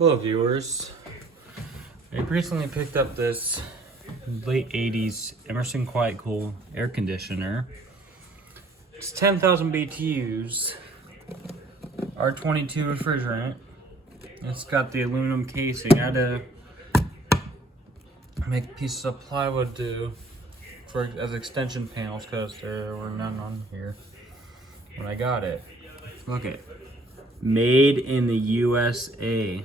Hello viewers, I recently picked up this late 80s Emerson Quiet Cool air conditioner. It's 10,000 BTUs, R22 refrigerant. It's got the aluminum casing. I had to make pieces of plywood as extension panels because there were none on here when I got it. Look at it. Made in the USA.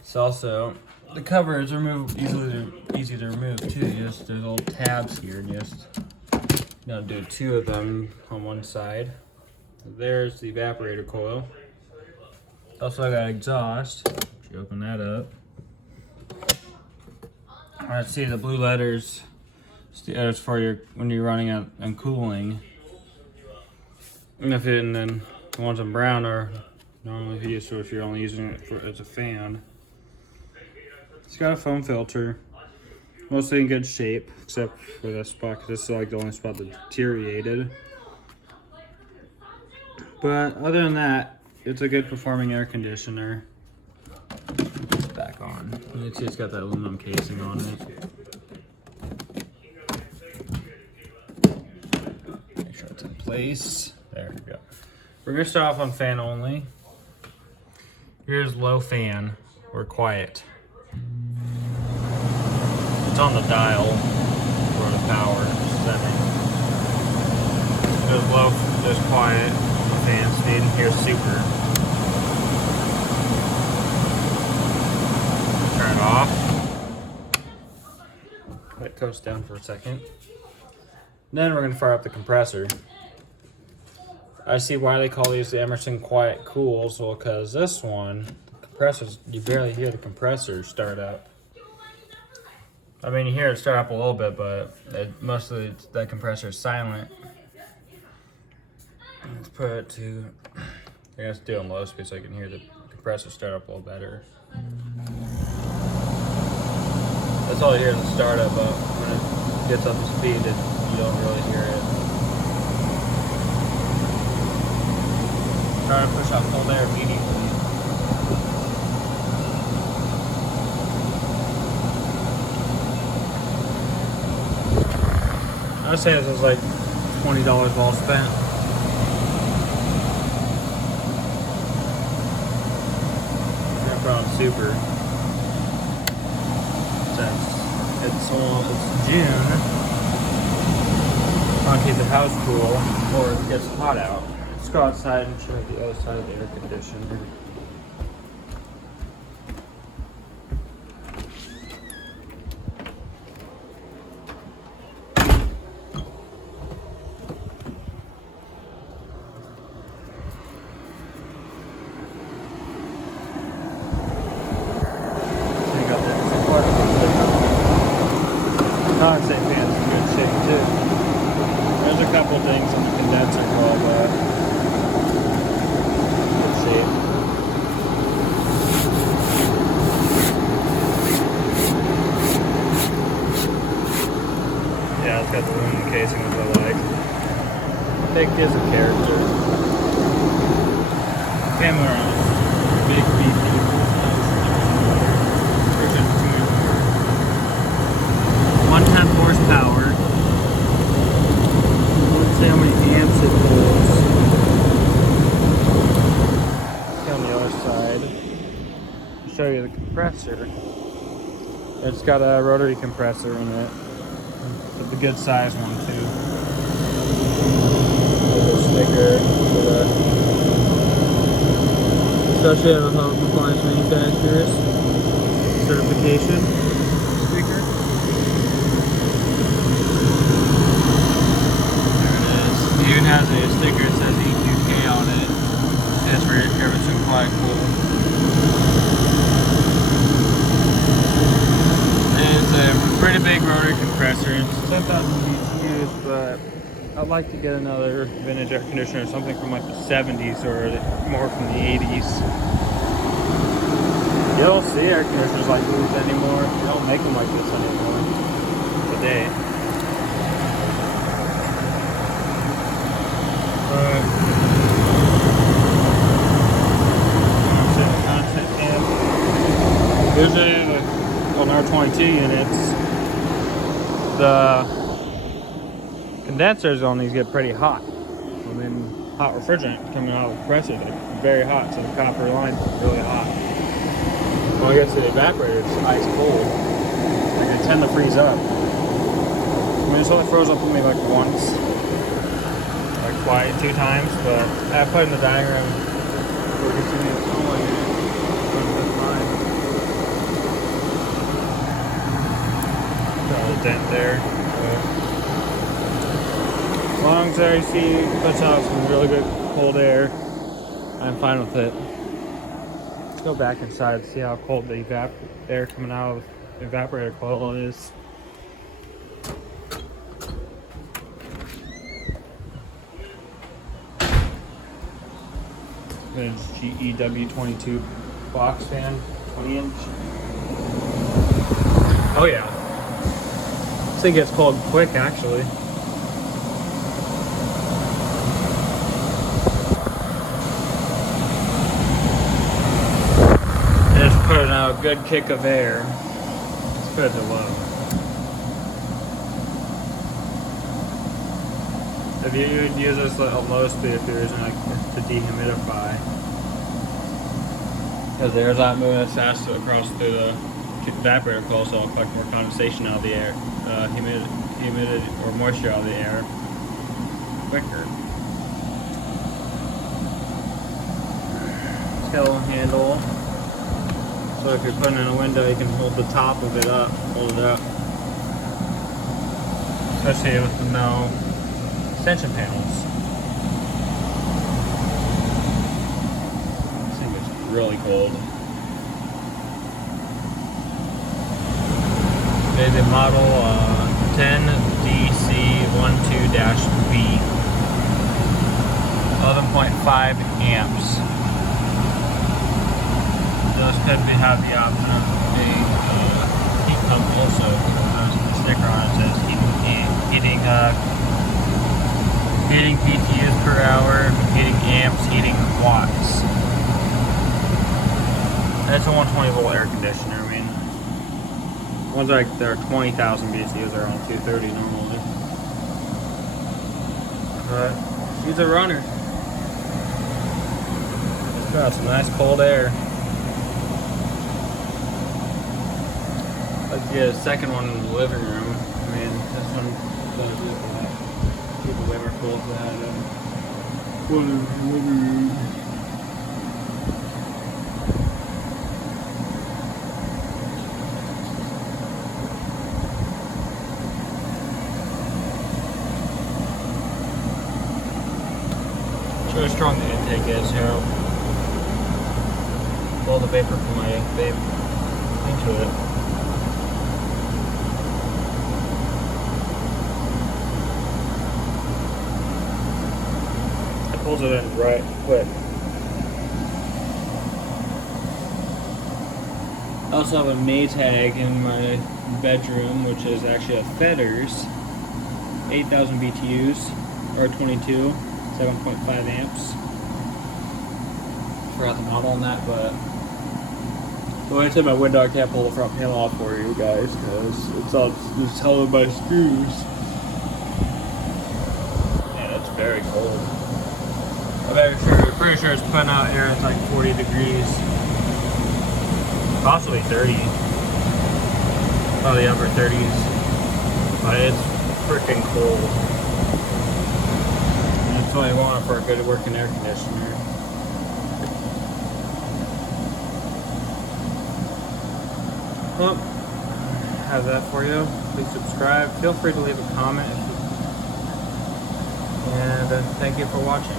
It's also, the cover is easy to remove too. There's little tabs here. Do two of them on one side. There's the evaporator coil. Also, I got exhaust. If you open that up, let's see the blue letters. It's for when you're running out and cooling. And then the ones in brown are normally used if you're only using it as a fan. It's got a foam filter, mostly in good shape, except for this spot, because this is like the only spot that deteriorated. But other than that, it's a good performing air conditioner. It's back on. You can see it's got that aluminum casing on it. Make sure it's in place. There we go. We're gonna start off on fan only. Here's low fan or quiet. It's on the dial for the power setting. There's low, there's quiet, fan speed, and here's super. Turn it off. Let it coast down for a second. Then we're going to fire up the compressor. I see why they call these the Emerson Quiet Cools. Well, because this one, the compressors, you barely hear the compressor start up. I mean, you hear it start up a little bit, but most of that compressor is silent. Let's put it to, I guess, do it on low speed so I can hear the compressor start up a little better. That's all you hear in the startup, but when it gets up to speed, you don't really hear it. Try to push out cold air immediately. I'd say this is like $20 well spent. I'm gonna put on super since it's June. I want to keep the house cool or it gets hot out. Let's go outside and show you the other side of the air conditioner. Condensate fan's in good shape too. There's a couple things in the condenser coil, but good shape. Yeah, it's got the aluminum casing, which I like. I think it gives a character. Family around. Big beefy. 110 horsepower. Let's see how many amps it pulls. Let's go on the other side. I'll show you the compressor. It's got a rotary compressor in it. It's a good size one too. There's a sticker for the Associated with Home Compliance Manufacturers certification sticker. It even has a sticker that says E2K on it. That's for Emerson Quiet Cool. It's a pretty big rotary compressor. It's 10,000 BTUs, but I'd like to get another vintage air conditioner, something from like the 70s or more from the 80s. You don't see air conditioners like these anymore. You don't make them like this anymore today. Usually on our 22 units, the condensers on these get pretty hot. I mean, hot refrigerant coming out of the compressor, they're very hot, so the copper line's really hot. When it gets to the evaporator, it's ice cold. Like they tend to freeze up. I mean, it's only froze up for me like once, like twice, 2 times, but I put in the diagram for just a dent there. As long as our AC puts out some really good cold air, I'm fine with it. Let's go back inside and see how cold the air coming out of the evaporator coil is. It's GEW22 box fan, 20-inch. Oh yeah. This thing gets cold quick, actually. It's putting out a good kick of air. Let's put it to low. If you would use this at low speed if you're using like to dehumidify, because the air's not moving as fast across through the evaporator coil, so it'll collect more condensation out of the air, humidity or moisture out of the air quicker. Tail handle. So if you're putting in a window, you can hold the top of it up, hold it up. Especially with no extension panels. This thing is really cold. Okay, the model 10DC12-B, 11.5 amps. Those could have the option of a heat pump also. The sticker on it says heating BTUs per hour, heating amps, heating watts. That's a 120 volt air conditioner. I mean, ones like there are 20,000 BTUs are on 230 normally. But she's a runner. It's got some nice cold air. Let's get a second one in the living room. I mean, this one's gonna be for that. Keep it way more cool if that one in the living room. Show how strong the intake is here. Blow the vapor from my vape into it. Pulls it in right quick. I also have a Maytag in my bedroom, which is actually a Fedders, 8,000 BTUs, R22, 7.5 amps. Forgot the model on that, but when I say my window, I can't pull the front panel off for you guys because it's all just held by screws. Yeah, it's very cold. I'm pretty sure it's putting out air at like 40 degrees, possibly 30, probably upper 30s, but it's freaking cold. And that's what I want for a good working air conditioner. Well, have that for you. Please subscribe. Feel free to leave a comment, and thank you for watching.